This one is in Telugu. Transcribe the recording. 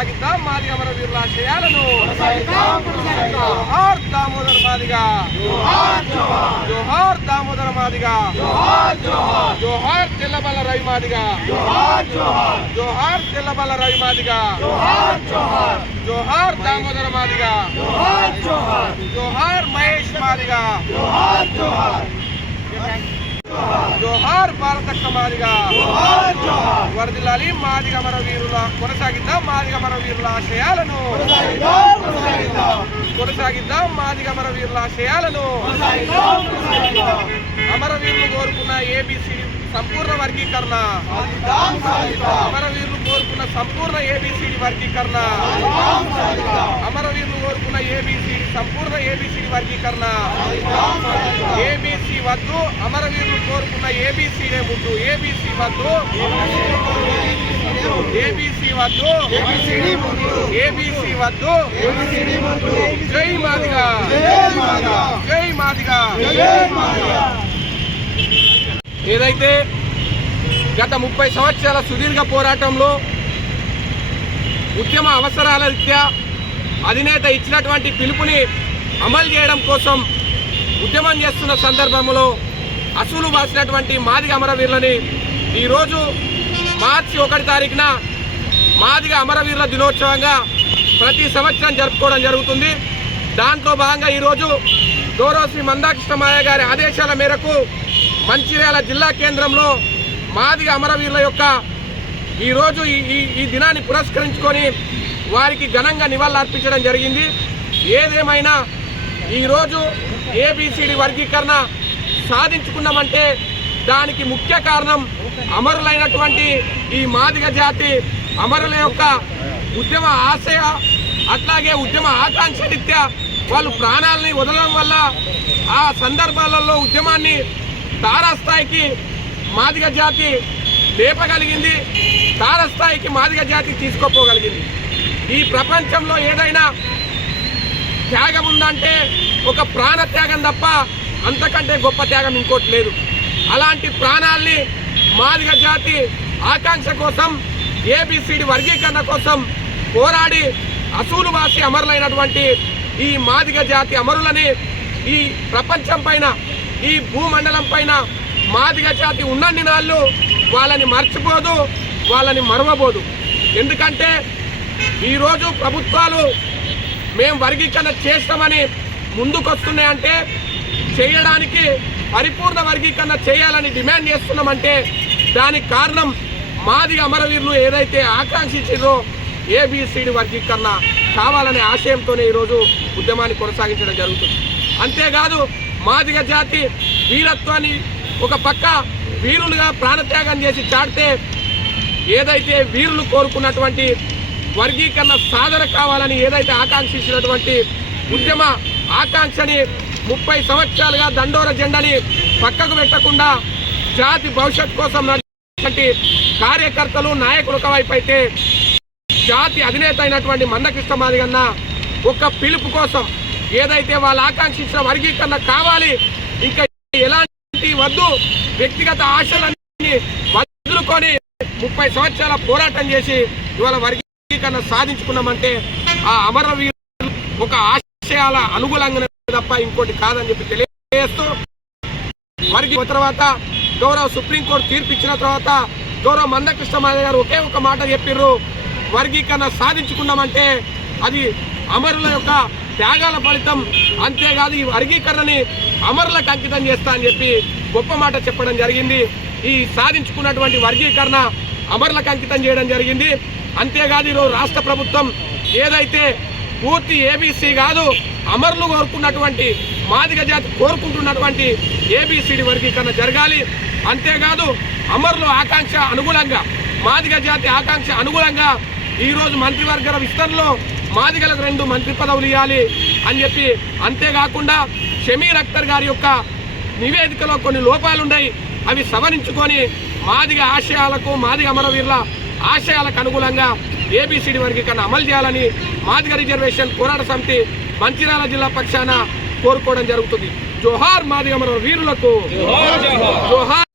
కొనసాగిద్దాం. మాదిగ అమర వీరుల ఆశయాలను జోహార్ దామోదర్ మాదిగా. జోహార్ దామోదర మాదిగా. జోహార్ తెల్లబల్ల రవి మాదిగా. జోహార్ తెల్లబల్ల రవి మాదిగా. జోహార్ దామోదర మాదిగా. జోహార్ మహేష్ మాదిగా. జోహార్. భారతక్క మాదిగా. వరదిల్లాలి మాదిగ మన వీరుల కొనసాగిద్దాం మాదిగ మన వీరుల ఆశయాలను. కొనసాగిద్దాం మాదిగ మన వీరుల ఆశయాలను అమరవీరులు కోరుకున్న ఏబిసి సంపూర్ణ వర్గీకరణ. అమరవీరులు కోరుకున్న సంపూర్ణ ఏబిసిడి వర్గీకరణ. అమరవీరులు కోరుకున్న ఏబిసిడి సంపూర్ణ ఏబిసిడి వర్గీకరణ. ఏబిసి వద్దు అమరవీరులు కోరుకున్న ఏబిసిడే ముందు. ఏబిసి వద్దు. ఏబిసి వద్దు. ఏబిసి వద్దు. జై మాదిగా. జై మాదిగా. ఏదైతే గత ముప్పై సంవత్సరాల సుదీర్ఘ పోరాటంలో ఉద్యమ అవసరాల రీత్యా అధినేత ఇచ్చినటువంటి పిలుపుని అమలు చేయడం కోసం ఉద్యమం చేస్తున్న సందర్భంలో అసూలు బాసినటువంటి మాదిగ అమరవీరులని ఈరోజు మార్చి ఒకటి తారీఖున మాదిగ అమరవీరుల దినోత్సవంగా ప్రతి సంవత్సరం జరుపుకోవడం జరుగుతుంది. దాంట్లో భాగంగా ఈరోజు గౌరవ శ్రీ మందాకృష్ణమాయ గారి ఆదేశాల మేరకు మంచిర్యాల జిల్లా కేంద్రంలో మాదిగ అమరవీరుల యొక్క ఈరోజు ఈ ఈ ఈ దినాన్ని పురస్కరించుకొని వారికి ఘనంగా నివాళులర్పించడం జరిగింది. ఏదేమైనా ఈరోజు ఏబిసిడి వర్గీకరణ సాధించుకున్నామంటే దానికి ముఖ్య కారణం అమరులైనటువంటి ఈ మాదిగ జాతి అమరుల యొక్క ఉద్యమ ఆశయ అట్లాగే ఉద్యమ ఆకాంక్ష రీత్యా వాళ్ళు ప్రాణాలని వదలడం వల్ల ఆ సందర్భాలలో ఉద్యమాన్ని తారాస్థాయికి మాదిగ జాతి లేపగలిగింది. తారస్థాయికి మాదిగ జాతి తీసుకోపోగలిగింది. ఈ ప్రపంచంలో ఏదైనా త్యాగం ఉందంటే ఒక ప్రాణ త్యాగం తప్ప అంతకంటే గొప్ప త్యాగం ఇంకోటి లేదు. అలాంటి ప్రాణాల్ని మాదిగ జాతి ఆకాంక్ష కోసం ఏబిసిడి వర్గీకరణ కోసం పోరాడి అసూలు వాసి అమరులైనటువంటి ఈ మాదిగ జాతి అమరులని ఈ ప్రపంచం పైన ఈ భూమండలం పైన మాదిగ జాతి ఉన్నన్ని నాళ్ళు వాళ్ళని మర్చిపోదు వాళ్ళని మరవబోదు. ఎందుకంటే ఈరోజు ప్రభుత్వాలు మేము వర్గీకరణ చేస్తామని ముందుకొస్తున్నాయంటే చేయడానికి పరిపూర్ణ వర్గీకరణ చేయాలని డిమాండ్ చేస్తున్నామంటే దానికి కారణం మాది అమరవీరులు ఏదైతే ఆకాంక్షించారో ఏబిసిడి వర్గీకరణ కావాలనే ఆశయంతోనే ఈరోజు ఉద్యమాన్ని కొనసాగించడం జరుగుతుంది. అంతేకాదు మాదిగ జాతి వీరత్వాన్ని ఒక పక్క వీరులుగా ప్రాణత్యాగం చేసి చాటితే ఏదైతే వీరులు కోరుకున్నటువంటి వర్గీకరణ సాధన కావాలని ఏదైతే ఆకాంక్షించినటువంటి ఉద్యమ ఆకాంక్షని ముప్పై సంవత్సరాలుగా దండోర జెండని పక్కకు పెట్టకుండా జాతి భవిష్యత్ కోసం నడిచినటువంటి కార్యకర్తలు నాయకులు ఒకవైపు అయితే జాతి అధినేత అయినటువంటి మందకృష్ణ మాదిగన్న ఒక పిలుపు కోసం ఏదైతే వాళ్ళు ఆకాంక్షించిన వర్గీకరణ కావాలి ఇంకా ఎలాంటి వద్దు. వ్యక్తిగత ఆశలన్నీ వదులుకొని ముప్పై సంవత్సరాల పోరాటం చేసి ఇవాళ వర్గీకరణ సాధించుకున్నామంటే ఆ అమరవీరు ఒక ఆశయాల అనుగుణంగా తప్ప ఇంకోటి కాదని చెప్పి తెలియజేస్తూ వర్గీ తర్వాత గౌరవ సుప్రీంకోర్టు తీర్పు ఇచ్చిన తర్వాత గౌరవ మందకృష్ణ మాదిగ గారు ఒకే ఒక మాట చెప్పిర్రు. వర్గీకరణ సాధించుకున్నామంటే అది అమరుల యొక్క త్యాగాల ఫలితం. అంతేకాదు ఈ వర్గీకరణని అమరులకు అంకితం చేస్తా అని చెప్పి గొప్ప మాట చెప్పడం జరిగింది. ఈ సాధించుకున్నటువంటి వర్గీకరణ అమరులకు అంకితం చేయడం జరిగింది. అంతేకాదు ఈరోజు రాష్ట్ర ప్రభుత్వం ఏదైతే పూర్తి ఏబీసీ కాదు అమరులు కోరుకున్నటువంటి మాదిగ జాతి కోరుకుంటున్నటువంటి ఏబీసీడి వర్గీకరణ జరగాలి. అంతేకాదు అమరులు ఆకాంక్ష అనుగుణంగా మాదిగ జాతి ఆకాంక్ష అనుగుణంగా ఈరోజు మంత్రివర్గ విస్తరణలో మాదిగలకు రెండు మంత్రి పదవులు ఇవ్వాలి అని చెప్పి అంతేకాకుండా షమీర్ అఖ్తర్ గారి యొక్క నివేదికలో కొన్ని లోపాలు ఉన్నాయి. అవి సవరించుకొని మాదిగ ఆశయాలకు మాదిగ అమరవీరుల ఆశయాలకు అనుగుణంగా ఏబిసిడి వర్గీకరణ అమలు చేయాలని మాదిగ రిజర్వేషన్ పోరాట సమితి మంచిర్యాల జిల్లా పక్షాన కోరుకోవడం జరుగుతుంది. జోహార్ మాదిగ అమర వీరులకు జోహార్